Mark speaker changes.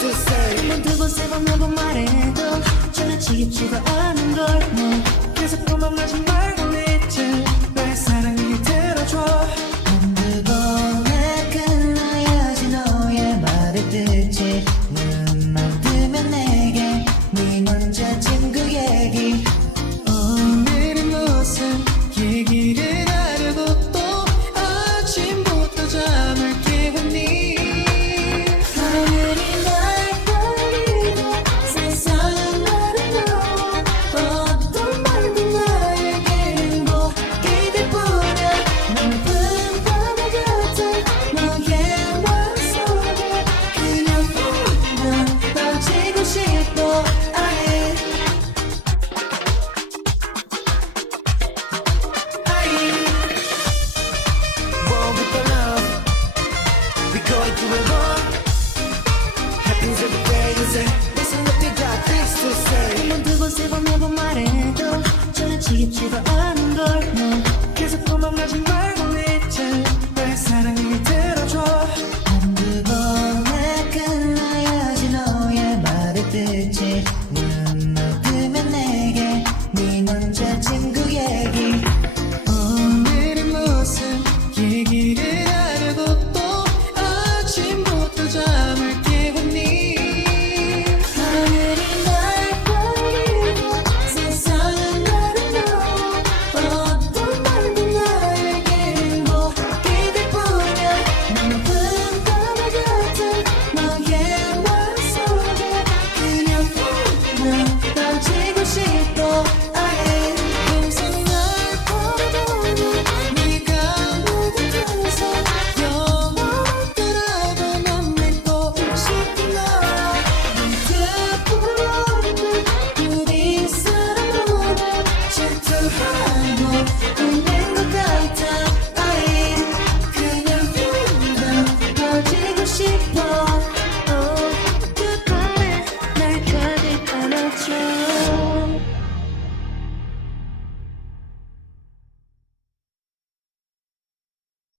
Speaker 1: to say
Speaker 2: 한번 두번 세번 네번 말해도 전혀 지겹지가 않은 걸너
Speaker 3: 계속 보면 마지막
Speaker 1: Thanks to say.
Speaker 4: Oh.